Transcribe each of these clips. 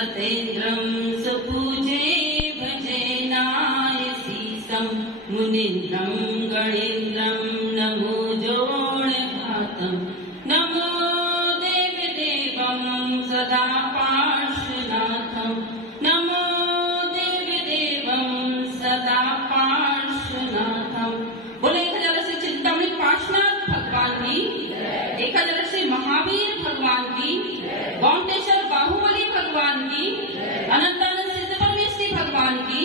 सतेन्द्रं सुपूजे भजे नायसीसं मुनीन्द्रं गणेन्द्रं नमो जोड़घातं नमो देवदेवं सदा पार्श्वनाथं नमो देवदेवं सदा पार्श्वनाथं। बोले 1000 से चिंतामणि पार्श्वनाथ भगवान की, 1000 से महावीर भगवान की, गौंडेश्वर बाहुबली भगवान की, अनंतानंद सिद्ध परमेश्वरी भगवान की।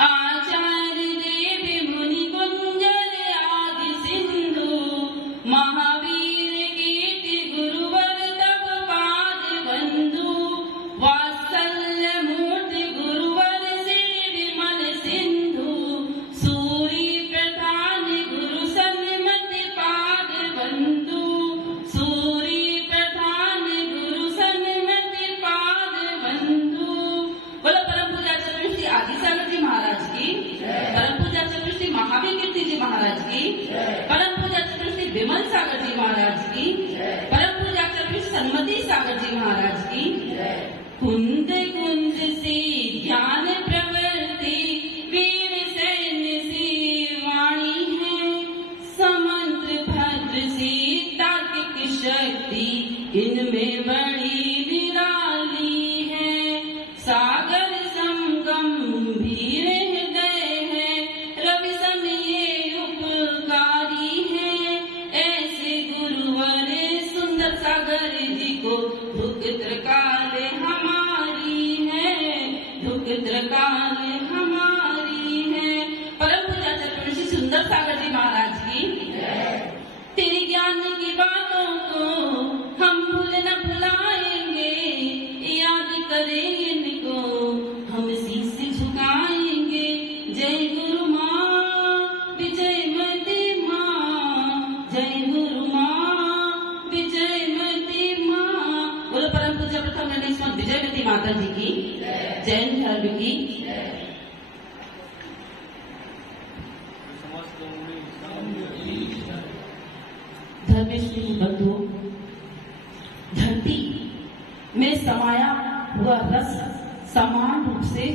आचार्य देव मुनि कुंजर आदि सिंधु महावीर कीर्ति गुरुवर तब पाद बंधु वात्सल्य मूर्ति गुरुवर से विमल सिंधु सूरी प्रधान गुरु सन्मति पाद बंधु सूरी प्रधान गुरु सन्मति पाद बंधु। बोलो परम पूज्य आचार्य श्री आदि सागर जी महाराज की, परम पूज्य आचार्य श्री महावीर कीर्ति जी महाराज की, परम पूज्य आचार्य श्री विमल सागर जी महाराज की, परम पूज्य आचार्य श्री सन्मति सागर जी महाराज की। कुंद कुंज सी ज्ञान प्रवृत्ति वीर सैन्य सी वाणी है, समंत्र भद्र सी तार्किक शक्ति इनमें बड़ी निराली है। सागर संगम भीर हृदय है, रवि सन ये उपकारी है। ऐसे गुरुवर सुंदर सागर जी को दुख त्रिकाल हमारी है, दुख त्रिकाल हमारी है। परम पूज्य आचार्य श्री सुंदर सागर जी महाराज की। तेरे ज्ञान की बातों को हम भूल न भुलाएंगे, याद करेंगे इनको हम शीश झुकाएंगे। जय गुरु माँ विजयमती माँ, जय गुरु माँ विजयमती माँ। बोलो परम पूज्य प्रथम नरेश्वर विजयमती माता जी की, जैन धर्म की। धर्मेश्वरी बंधु, धरती में समाया हुआ रस समान रूप से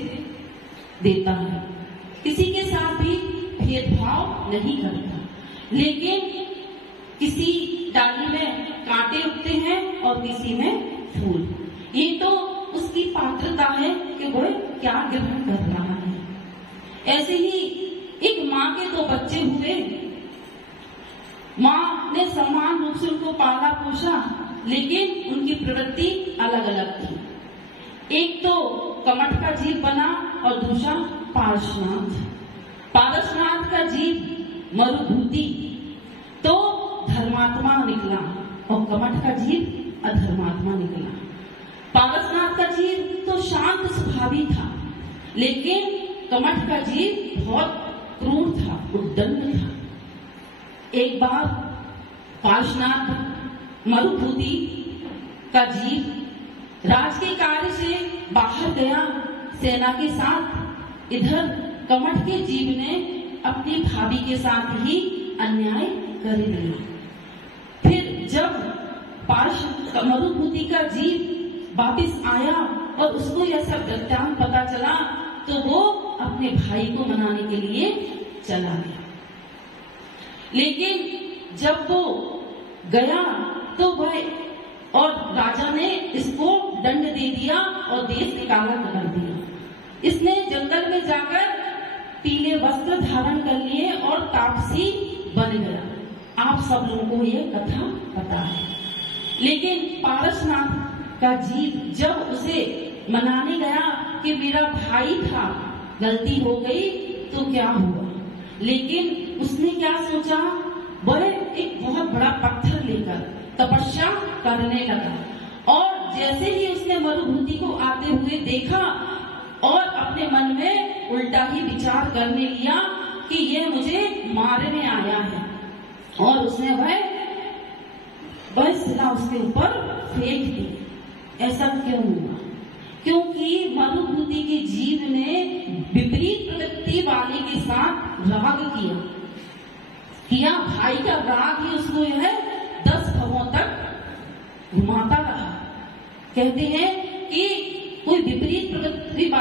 देता है, किसी के साथ भी भेदभाव नहीं करता। लेकिन किसी डाली में कांटे उगते हैं और किसी में फूल। ये तो उसकी पात्रता है कि वह क्या ग्रहण कर रहा है। ऐसे ही एक माँ के 2 बच्चे हुए, माँ ने समान रूप से उनको पाला पोषा, लेकिन उनकी प्रवृत्ति अलग अलग थी। एक तो कमठ का जीव बना और दूसरा पारसनाथ। पारसनाथ का जीव मरुभूति तो धर्मात्मा निकला और कमठ का जीव अधर्मात्मा निकला। पारसनाथ का जीव तो शांत स्वभावी था, लेकिन कमठ का जीव बहुत क्रूर था, उद्दंड था। एक बार पार्श्वनाथ मरुभूति का जीव राज के कार्य से बाहर गया सेना के साथ। इधर कमठ के जीव ने अपनी भाभी के साथ ही अन्याय कर दिया। फिर जब मरुभूति का जीव वापिस आया और उसको यह सब वृत्तांत पता चला, तो वो अपने भाई को मनाने के लिए चला गया। लेकिन जब वो गया तो वह और राजा ने इसको दंड दे दिया और देश निकाला कर दिया। इसने जंगल में जाकर पीले वस्त्र धारण कर लिए और तापसी बन गया। आप सब लोगों को ये कथा पता है। लेकिन पारसनाथ का जीव जब उसे मनाने गया कि मेरा भाई था, गलती हो गई तो क्या हुआ, लेकिन उसने क्या सोचा, वह एक बहुत बड़ा पत्थर लेकर तपस्या करने लगा। और जैसे ही उसने मरुभूति को आते हुए देखा और अपने मन में उल्टा ही विचार करने लिया कि यह मुझे मारने आया है, और उसने वह शिला उसके ऊपर फेंक दी। ऐसा क्यों हुआ? क्योंकि मरुभूति के जीव ने विपरीत प्रवृत्ति वाले के साथ राग किया। भाई का राग ही उसको यह 10 भवों तक घुमाता रहा। कहते हैं कि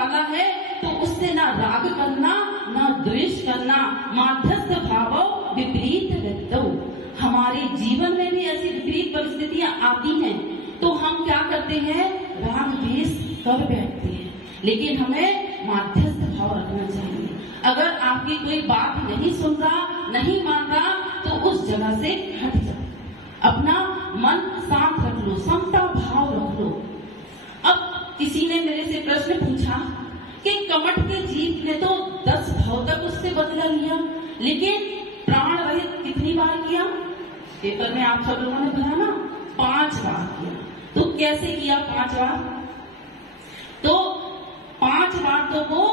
वाला है तो उससे ना राग करना, ना द्वेष करना। माध्यस्थ भावो विपरीत गतौ। हमारे जीवन में भी ऐसी विपरीत परिस्थितियां आती हैं तो हम क्या करते हैं, राग द्वेष कर बैठते हैं। लेकिन हमें माध्यस्थ भाव रखना चाहिए। अगर आपकी कोई बात नहीं सुन रहा, नहीं मान रहा, तो उस जगह से हट जाओ, अपना मन शांत रख लो, समता भाव रख लो। अब किसी ने मेरे से प्रश्न पूछा कि कमठ के जीव ने तो 10 भाव तक उससे बदला लिया, लेकिन प्राण रहित कितनी बार किया? पेपर में आप सब लोगों ने पढ़ा ना, 5 बार किया। तो कैसे किया 5 बार? तो 5 बार तो वो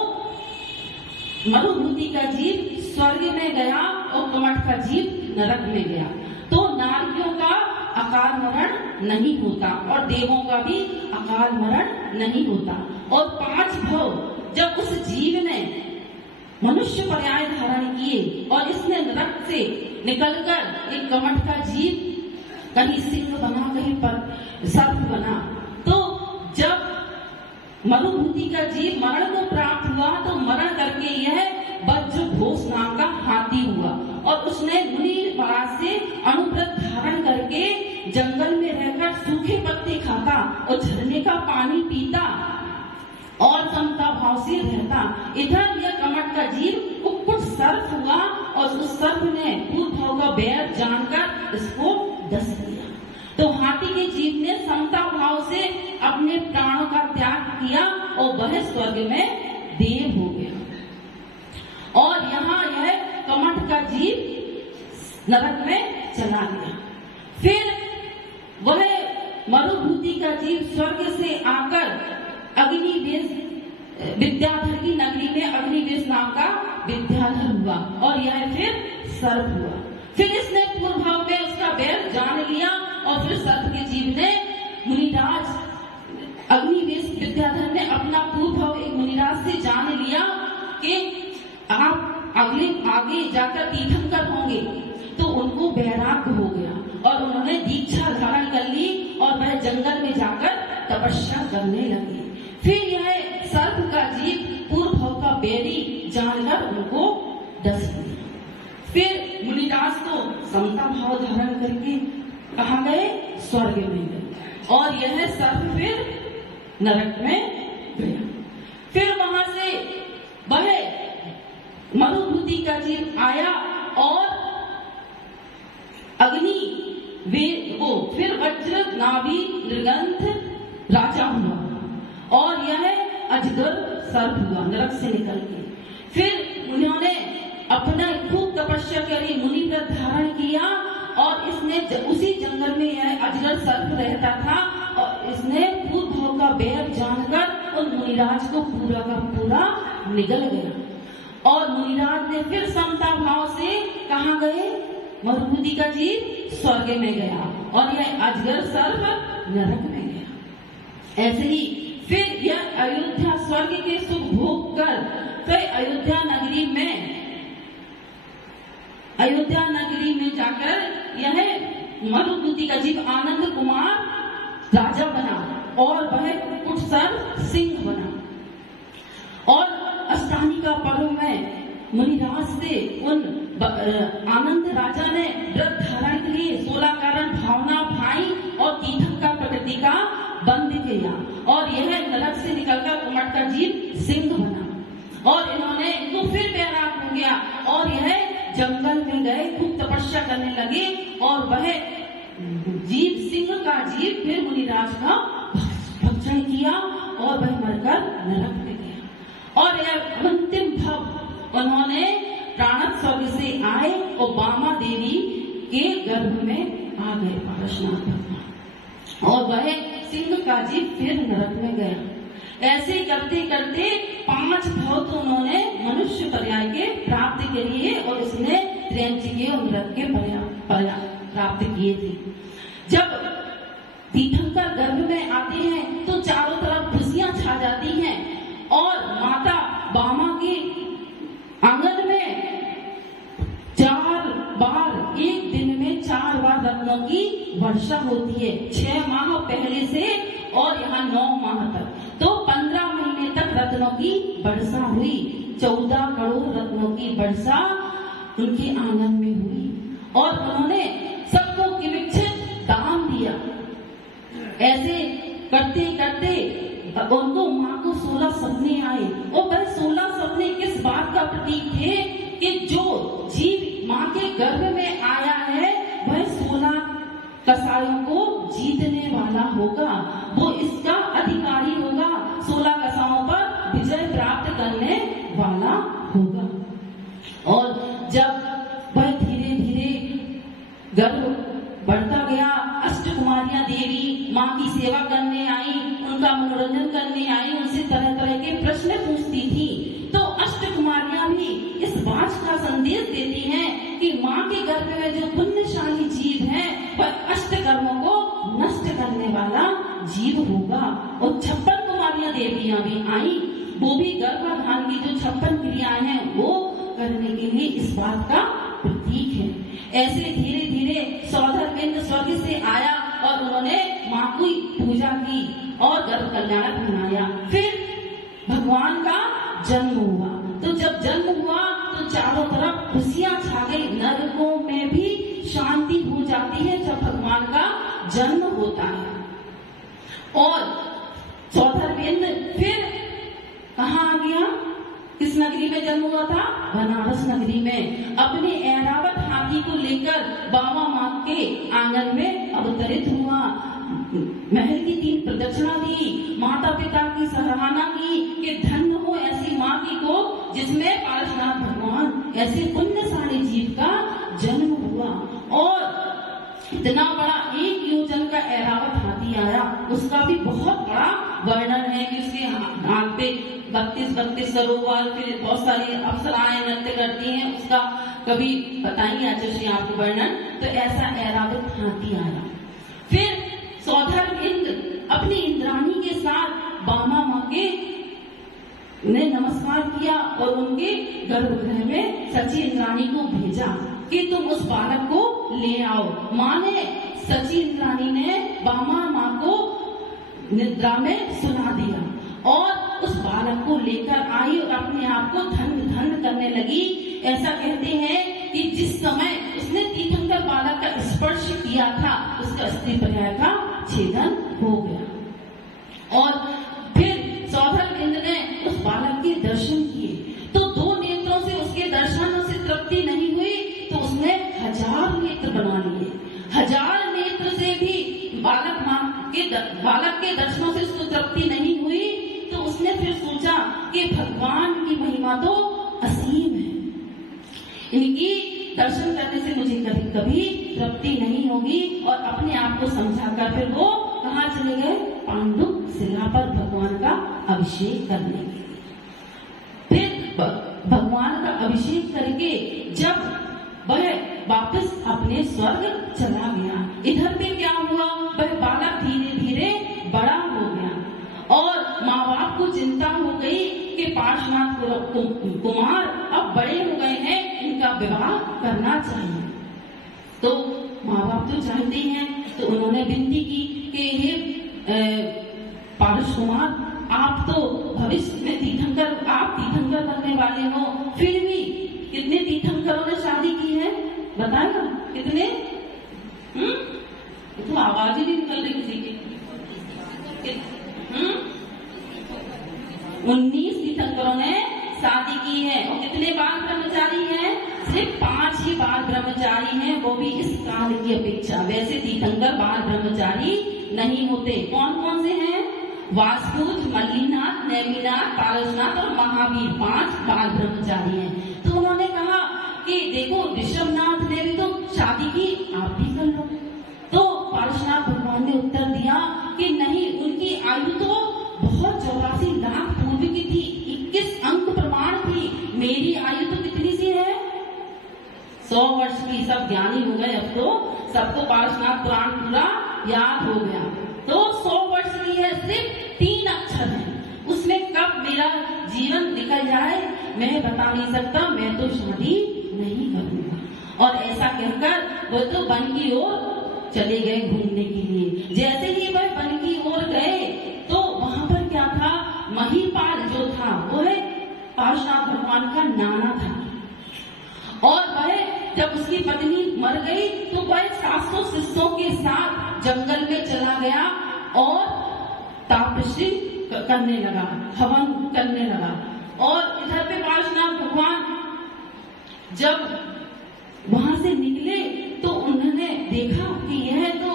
मरुभूति का जीव स्वर्ग में गया और कमठ का जीव नरक में गया। तो नारियों का अकाल मरण नहीं होता और देवों का भी अकाल मरण नहीं होता। और 5 भव जब उस जीव ने मनुष्य पर्याय धारण किए और इसने नरक से निकलकर एक कमठ का जीव कहीं सिंह बना, कहीं पर सर्प बना, तो जब मरुभूति का जीव मरण को प्राप्त हुआ तो मरण करके यह वज्रघोष नाम का हाथी हुआ और उसने मुनि महाराज से अनुव्रत धारण करके जंगल में रहकर सूखे पत्ते खाता और झरने का पानी पीता और समता भाव से रहता। इधर यह कमठ का जीव कुक्कुट सर्प हुआ और उस सर्प ने पूर्व भाव का बैर जानकर इसको डस दिया। तो हाथी के जीव ने समता भाव से अपने प्राणों का त्याग किया और वह स्वर्ग में देव हो गया। और यहाँ यह कमठ का जीव नरक में चला गया। फिर वह मरुभूति का जीव स्वर्ग से आकर अग्निवेश विद्याधर की नगरी में अग्निवेश नाम का विद्याधर हुआ और यह फिर सर्प हुआ। फिर इसने पूर्व भाव में उसका बैर जान लिया और फिर सर्प के जीव ने मुनिराज अग्निवेश विद्याधर ने अपना पूर्व भाव एक मुनिराज से जान लिया कि आप आगे जाकर तीर्थंकर होंगे। तो उनको वैराग्य हो गया और उन्होंने दीक्षा धारण कर ली और वह जंगल में जाकर तपस्या करने लगे। फिर यह सर्प का जीव पूर्व भाव का बैरी जानकर उनको डस दिया। फिर मुनिराज तो समता भाव धारण करके कहाँ गए? स्वर्ग में गए और यह सर्प फिर नरक में गया। फिर वहां से वह मरुभूति का जीव आया और अग्नि वो फिर वज्र नाभि नृगंध राजा हुआ और यह अजगर सर्प हुआ नरक से निकल के। फिर उन्होंने अपना खूब तपस्या करी, मुनि व्रत धारण किया और इसने उसी जंगल में यह अजगर सर्प रहता था और इसने पूर्व भाव का बैर जानकर उन मुनिराज को पूरा का पूरा निगल गया। और मुनिराज ने फिर समता भाव से कहाँ गए? मरुभूति का जीव स्वर्ग में गया और यह अजगर सर्प नरक में गया। ऐसे ही फिर यह अयोध्या स्वर्ग के सुख भोग कर फिर अयोध्या नगरी में जाकर यह मरुभूति का जीव आनंद कुमार राजा बना और वह कुक्कुट सर्प सिंह बना। और अष्टमी का पर्व में मुनिराज से उन आनंद राजा ने व्रत धारण के लिए 16 कारण भावना भाई और तीर्थंकर प्रकृति का बंद किया और यह नरक से निकलकर कमठ का जीव सिंह बना और इन्होंने इनको फिर वैराग हो गया और यह जंगल में गए, खूब तपस्या करने लगे और वह जीव सिंह का जीव फिर मुनिराज का भक्षण किया और वह मरकर नरक में गया। और यह अंतिम भव उन्होंने प्राणत स्वर्ग से आए और बामा देवी के गर्भ में आ गए पारसनाथ भगवान और वह सिंह का जीव फिर नरक में गया। ऐसे करते करते 5 भव तो उन्होंने मनुष्य पर्याय के प्राप्त के लिए और इसने त्रैंचिके और नरक के प्राप्त किए थे। जब तीर्थंकर गर्भ में आते हैं तो चारों तरफ खुशियां छा जाती हैं और माता बामा के आंगन में 4 बार एक दिन में 4 बार रत्नों की वर्षा होती है। 6 माह पहले से और यहाँ 9 माह तक, तो 15 महीने तक रत्न रत्नों की वर्षा हुई। 14 करोड़ रत्नों की वर्षा उनके आंगन में हुई और उन्होंने सबको किविच्छित दान दिया। ऐसे करते करते उनको माँ को 16 सपने आए और वह 16 सपने किस बात का प्रतीक थे कि जो जीव माँ के गर्भ में आया है वह 16 कसायों को जीतने वाला होगा, वो इसका अधिकारी होगा, 16 कसायों पर विजय प्राप्त करने वाला होगा। और जब वह धीरे धीरे गर्भ बढ़ता गया, अष्टकुमारियां देवी माँ की सेवा करने आई, उनका मनोरंजन करने आई, उनसे तरह तरह के प्रश्न पूछती थी। तो अष्टकुमारियां भी इस बात का संदेश देती हैं कि माँ के गर्भ में जो पुण्यशाली जीव है वह अष्ट कर्मों को नष्ट करने वाला जीव होगा। और 56 कुमारियां देवियां भी आई, वो भी गर्भाधान की जो 56 क्रियाएं हैं वो करने के लिए इस बात का प्रतीक है। ऐसे धीरे धीरे सौधरविंद स्वर्ग से आया और उन्होंने माँ की पूजा की और गर्भ कल्याणक मनाया। फिर भगवान का जन्म हुआ। तो जब जन्म हुआ तो चारों तरफ खुशियां छा गई, नरकों में भी शांति हो जाती है जब भगवान का जन्म होता है। और सौधरविंद फिर कहाँ आ गया? किस नगरी में जन्म हुआ था? बनारस नगरी में। अपने ऐरावत हाथी को लेकर बाबा माँ के आंगन में अवतरित हुआ। महल की 3 प्रदक्षिणा दी, माता पिता की सराहना की कि धन्य हो ऐसी माँ की को जिसमें पारसनाथ भगवान ऐसे पुण्यशाली जीव का जन्म हुआ। और इतना बड़ा 1 योजन का ऐरावत हाथी आया, उसका भी बहुत बड़ा वर्णन है कि उसके हाथ पे 32 सरोवर, फिर बहुत सारी अप्सराएं नृत्य करती हैं, उसका कभी बताएंगे आचार्य आपको वर्णन। तो ऐसा ऐरावत हाथी आया। फिर सौधरविंद अपनी इंद्राणी के साथ बामा माँ के ने नमस्कार किया और उनके गर्भगृह में सची इंद्राणी को भेजा कि तुम उस बालक को ले आओ। माँ ने, सची इंद्राणी ने बामा माँ को निद्रा में सुना दिया और उस बालक को लेकर आई और अपने आप को धन्य धन्य करने लगी। ऐसा कहते हैं कि जिस समय उसने तीर्थंकर बालक का स्पर्श किया था उसका स्त्री पर्याय का छेदन हो गया। और फिर सौधरविंद ने उस बालक के दर्शन किए तो 2 नेत्रों से उसके दर्शनों से तृप्ति नहीं हुई तो उसने 1000 नेत्र बना लिए। 1000 नेत्र से भी बालक के दर्शनों से उसको तृप्ति नहीं हुई तो उसने फिर सोचा कि भगवान की महिमा तो असीम है, इनकी दर्शन करने से मुझे कभी कभी तृप्ति नहीं होगी। और अपने आप को समझाकर फिर वो कहाँ चले गए? पांडुप शिला पर भगवान का अभिषेक करने के लिए। फिर भगवान का अभिषेक करके जब वह वापस अपने स्वर्ग चला गया, इधर पे क्या हुआ? वह बालक धीरे धीरे बड़ा हो गया और माँ बाप को चिंता हो गई कि पार्श्वनाथ कुमार अब बड़े हो गए हैं, इनका विवाह करना चाहिए। तो माँ बाप तो चाहते हैं, तो उन्होंने विनती की कि हे पार्श्व कुमार, आप तो भविष्य में तीर्थंकर, आप तीर्थंकर बनने वाले हो, फिर भी कितने तीर्थंकरों ने शादी की है बताएगा? कितने? तो आवाज ही नहीं निकल रही किसी की। 19 तीर्थंकरों ने शादी की है। और कितने बाल ब्रह्मचारी हैं? सिर्फ 5 ही बाल ब्रह्मचारी हैं, वो भी इस काल की अपेक्षा। वैसे तीर्थंकर बाल ब्रह्मचारी नहीं होते। कौन कौन से हैं? वासुदेव, मल्लीनाथ, नेमिनाथ, पारसनाथ और महावीर 5 बाल ब्रह्मचारी हैं। तो उन्होंने कहा कि देखो ऋषभनाथ ने भी तो शादी की, आप भी कर लो। तो पारसनाथ भगवान ने उत्तर दिया कि नहीं, उनकी आयु तो बहुत 84 लाख पूर्व की थी, 21 अंक प्रमाण थी। मेरी आयु तो कितनी सी है? 100 वर्ष की। सब ज्ञानी हो गए, अब तो सबको पारसनाथ पुराण पूरा याद हो गया। तो 100 वर्ष की है, सिर्फ 3 अक्षर है, उसमें कब मेरा जीवन निकल जाए मैं बता नहीं सकता, मैं तो शादी नहीं करूंगा। और ऐसा कहकर वो तो वन की ओर चले गए घूमने के लिए। जैसे ही वह वन की ओर गए तो वहां पर क्या था? महीपाल जो था भगवान का नाना था। और वह जब उसकी पत्नी मर गई तो वह 700 शिष्यों के साथ जंगल में चला गया और तपस्या करने लगा, हवन करने लगा। और इधर पे पार्श्वनाथ भगवान जब वहां से निकले तो उन्होंने देखा कि यह तो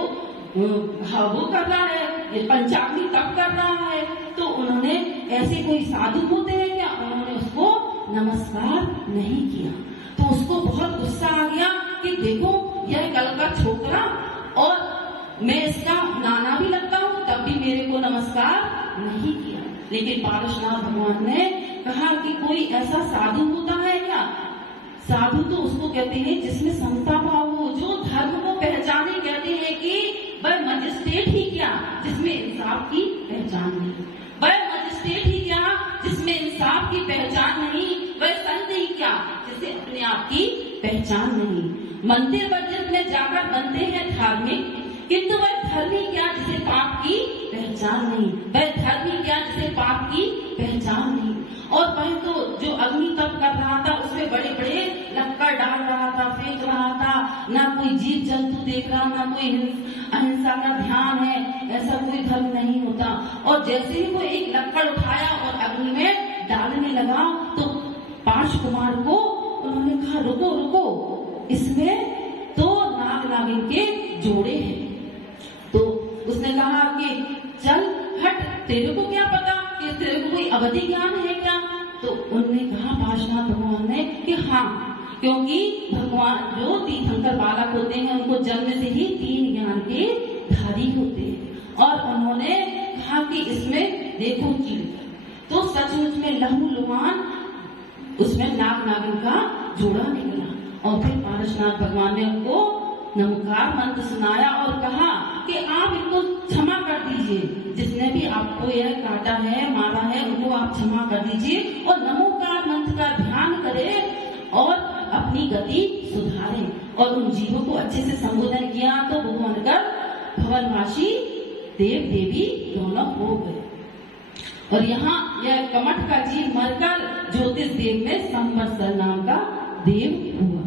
वो कर रहा है, ये पंचाग्नि तप कर रहा है। तो उन्होंने, ऐसे कोई साधु होते हैं क्या, उन्होंने उसको नमस्कार नहीं किया। तो उसको बहुत गुस्सा आ गया कि देखो यह कल का छोकरा, और मैं इसका नाना भी लगता हूँ, तब भी मेरे को नमस्कार नहीं किया। लेकिन पारशुनाथ भगवान ने कहा कि कोई ऐसा साधु होता है क्या? साधु तो उसको कहते हैं जिसमें समता भाव हो, जो धर्म को पहचाने। कहते हैं कि वह मजिस्ट्रेट ही क्या जिसमें इंसाफ की पहचान नहीं, वह मजिस्ट्रेट ही क्या जिसमें इंसाफ की पहचान नहीं, वह संत ही क्या जिसे अपने आप की पहचान नहीं। मंदिर मस्जिद में जाकर बनते हैं धार्मिक, किंतु वह धर्मी क्या जिसे पाप की पहचान नहीं, वह धर्मी क्या जिसे पाप की पहचान नहीं। और वह तो जो अग्नि तप कर रहा था उसमें बड़े बड़े लक्कड़ डाल रहा था, फेंक रहा था, ना कोई जीव जंतु देख रहा, ना कोई अहिंसा का ध्यान है, ऐसा कोई धर्म नहीं होता। और जैसे ही वो एक लक्कड़ उठाया और अग्नि में डालने लगा तो पांच कुमार को उन्होंने कहा रुको रुको, इसमें तो नाग नागिन के जोड़े हैं। तो उसने कहा कि चल हट, तेरे को क्या पता कि तेरे को कोई अवधि ज्ञान है क्या? तो उन्होंने कहा पार्श्वनाथ भगवान ने कि हाँ, क्योंकि भगवान जो तीर्थंकर बालक होते हैं उनको जन्म से ही 3 ज्ञान के धारी होते हैं। और उन्होंने कहा कि इसमें देखो चीड़, तो सचमुच में लहू लुहान उसमें नाग नागिन का जोड़ा निकला। और फिर पारशुनाथ भगवान ने उनको नमस्कार मंत्र सुनाया और कहा कि आप इनको क्षमा कर दीजिए, जिसने भी आपको यह काटा है, मारा है, उनको आप क्षमा कर दीजिए और नमोकार मंत्र का ध्यान करें और अपनी गति सुधारें। और उन जीवों को अच्छे से संबोधन किया तो वो बनकर भवनवासी देव देवी दोनों हो गए। और यहाँ यह कमठ का जीव मरकर ज्योतिष देव में संवत्सर नाम का देव हुआ।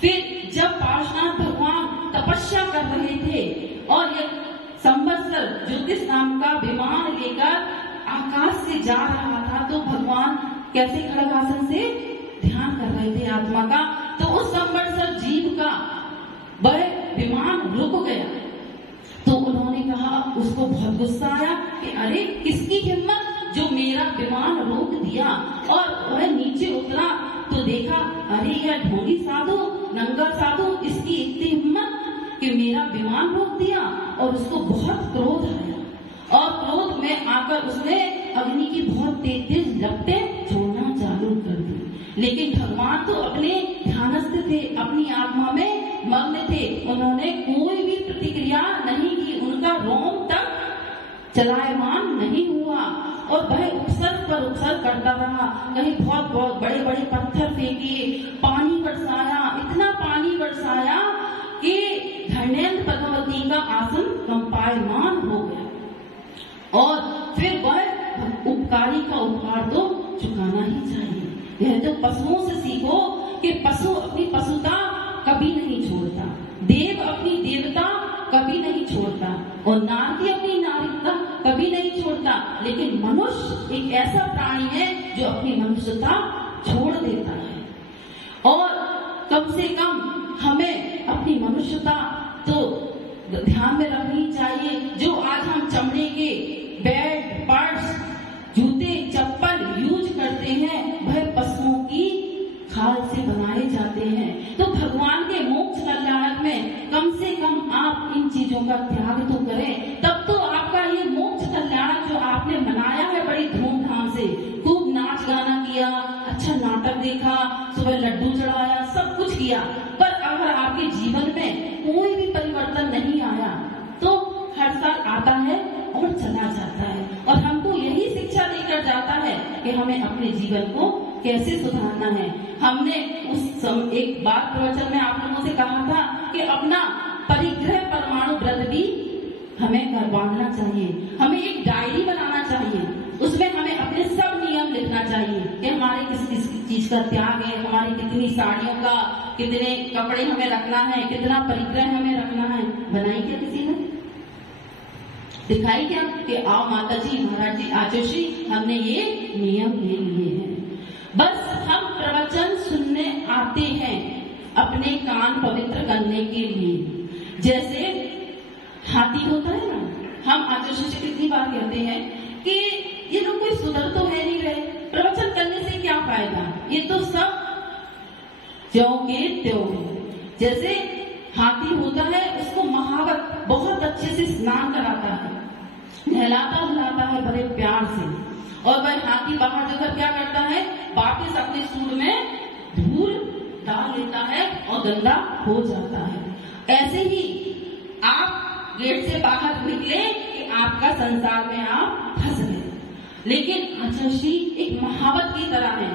फिर जब पार्श्वनाथ भगवान तपस्या कर रहे थे और यह संवत्सर ज्योतिष नाम का विमान लेकर आकाश से जा रहा था, तो भगवान कैसे खड़गासन से ध्यान कर रहे थे आत्मा का। तो उस संवत्सर जीव का वह विमान रुक गया। तो उन्होंने कहा, उसको बहुत गुस्सा आया कि अरे किसकी हिम्मत जो मेरा विमान रोक दिया। और वह नीचे उतरा तो देखा, अरे यह ढोंगी साधु, नंगा साधु, इसकी इतनी हिम्मत कि मेरा विमान रोक दिया। और उसको बहुत क्रोध आया और क्रोध में आकर उसने अग्नि की बहुत तेज तेज लपटें छोड़ना चालू कर दी। लेकिन भगवान तो अपने ध्यानस्थ थे, अपनी आत्मा में मग्न थे, उन्होंने कोई भी प्रतिक्रिया नहीं की, उनका रोम तक चलायमान नहीं हुआ। और वह उपसर्ग पर उपसर्ग करता रहा, कहीं बहुत बहुत बड़े बड़े पत्थर फेंके, पानी बरसाया, इतना पानी बरसाया कि धर्मेंद्र पद्मावती का आसन कंपायमान हो गया। और फिर वह उपकारी का उपहार तो चुकाना ही चाहिए। यह तो पशुओं से सीखो कि पशु अपनी पशुता कभी नहीं छोड़ता, देव अपनी देवता कभी नहीं छोड़ता, और नारी अपनी नारिकता कभी नहीं छोड़ता। लेकिन मनुष्य एक ऐसा प्राणी है जो अपनी मनुष्यता छोड़ देता है। और कम से कम हमें अपनी मनुष्यता तो ध्यान में रखनी चाहिए। जो आज हम चमड़े के बेल्ट, पर्स, जूते, चप्पल यूज करते हैं, वह पशुओं की खाल से बनाए जाते हैं। तो भगवान के मोक्ष कल्याण में कम से कम आप इन चीजों का त्याग तो करें, तब तो आपका ये मोक्ष कल्याण जो आपने मनाया है बड़ी धूमधाम से, खूब नाच गाना किया, अच्छा नाटक देखा, सुबह लड्डू चढ़ाया, सब कुछ किया, पर अगर आपके जीवन में कोई भी परिवर्तन नहीं आया तो हर साल आता है और चला जाता है। और हमको यही शिक्षा देकर जाता है कि हमें अपने जीवन को कैसे सुधारना है। हमने एक बात प्रवचन में आप लोगों से कहा था कि अपना परिग्रह परमाणु व्रत भी हमें करवाना चाहिए, हमें एक डायरी बनाना चाहिए उसमें हमें अपने सब नियम लिखना चाहिए कि हमारे किस किस चीज का त्याग है, हमारी कितनी साड़ियों का, कितने कपड़े हमें रखना है, कितना परिग्रह हमें रखना है। बनाई क्या किसी ने? दिखाई क्या कि आओ माता जी, महाराज जी, आचोशी, हमने ये नियम ले लिए हैं। बस हम प्रवचन सुनने आते हैं अपने कान पवित्र करने के लिए। जैसे हाथी होता है ना, हम आचोशी से कितनी बार कहते हैं कि ये लोग कोई सुधर तो है नहीं रहे, प्रवचन करने से क्या फायदा, ये तो सब ज्यों के त्यों है। जैसे हाथी होता है, उसको महावत बहुत अच्छे से स्नान कराता है, नहलाता धुलाता है बड़े प्यार से, और वह हाथी बाहर जाकर क्या करता है, वापिस अपने सूंड में धूल डाल लेता है और गंदा हो जाता है। ऐसे ही आप गेट से बाहर निकले कि आपका संसार में आप फंस गए, लेकिन आचर्षी एक महावत की तरह है,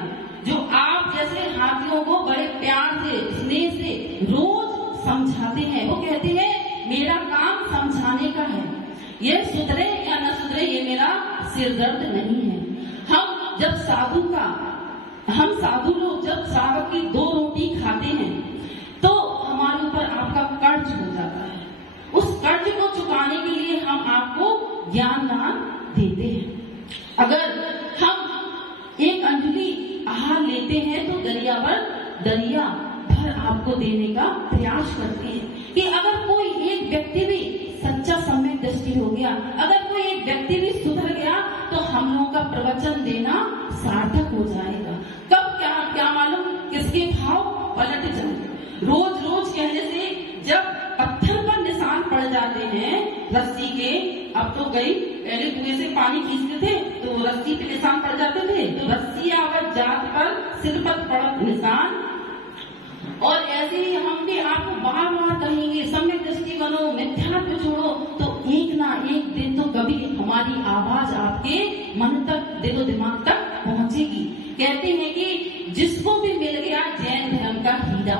जो आप जैसे हाथियों को बड़े प्यार से, स्नेह से रोज समझाते हैं। वो कहते हैं मेरा काम समझाने का है, ये सुधरे या न सुधरे ये मेरा सिर दर्द नहीं है। हम साधु लोग जब साहब की 2 रोटी खाते हैं तो हमारे ऊपर आपका कर्ज हो जाता है। उस कर्ज को चुकाने के लिए हम आपको ज्ञान दान देते हैं। अगर हम 1 अंजलि आहार लेते हैं तो दरिया भर आपको देने का प्रयास करते हैं। कि अगर कोई एक व्यक्ति भी सच्चा सम्यक दृष्टि हो गया, अगर कोई एक व्यक्ति भी सुधर गया, तो हम लोगों का प्रवचन देना सार्थक हो जाएगा। कब क्या मालूम किसके भाव पलट जाए। रोज रोज कहने से जब पत्थर पर निशान पड़ जाते हैं रस्सी के, अब तो गई, पहले कुएं से पानी खींचते थे तो रस्सी पे निशान पड़ जाते थे, तो रस्सी आवर जात पर सिर पर पड़त निशान। और ऐसे ही हम भी आपको बार बार कहेंगे सम्यक दृष्टि बनो, मिथ्यात्व छोड़ो, तो एक ना एक दिन तो कभी हमारी आवाज आपके मन तक, दिलो दिमाग तक पहुंचेगी। कहते हैं कि जिसको भी मिल गया जैन धर्म का हीरा,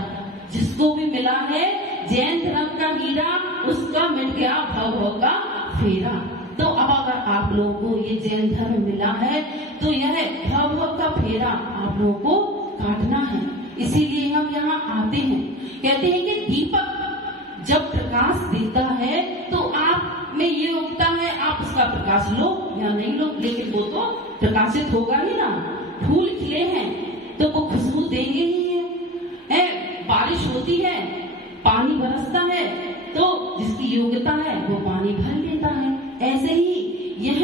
जिसको भी मिला है जैन धर्म का हीरा, उसका मिट गया भव का फेरा। तो अब अगर आप लोगों को ये जैन धर्म मिला है तो यह भव का फेरा आप लोगों को काटना है। इसीलिए हम यहाँ आते हैं। कहते हैं कि दीपक जब प्रकाश देता है तो आप में ये उगता है, आप उसका प्रकाश लो या नहीं लो, लेकिन वो तो प्रकाशित होगा ही ना। फूल खिले हैं तो वो खुशबू देंगे ही है। बारिश होती है, पानी बरसता है, तो जिसकी योग्यता है वो पानी भर लेता है। ऐसे ही यह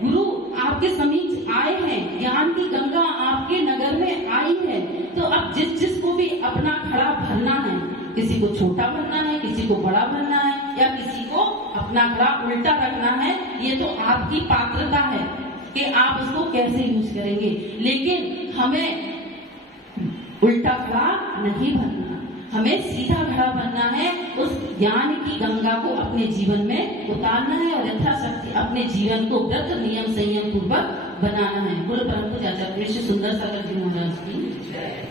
गुरु आपके समीप आए हैं, ज्ञान की गंगा आपके नगर में आई है, तो अब जिसको भी अपना खड़ा भरना है, किसी को छोटा भरना है, किसी को बड़ा भरना है, या किसी को अपना खड़ा उल्टा रखना है, ये तो आपकी पात्रता है कि आप उसको कैसे यूज करेंगे। लेकिन हमें उल्टा खड़ा नहीं भरना, हमें सीधा खड़ा बनना है। उस ज्ञान की गंगा को अपने जीवन में उतारना है और यथाशक्ति अपने जीवन को व्रत नियम संयम पूर्वक बनाना है। गुरु परम पूज्य आचार्य सुंदर सागर जी महाराज की जय।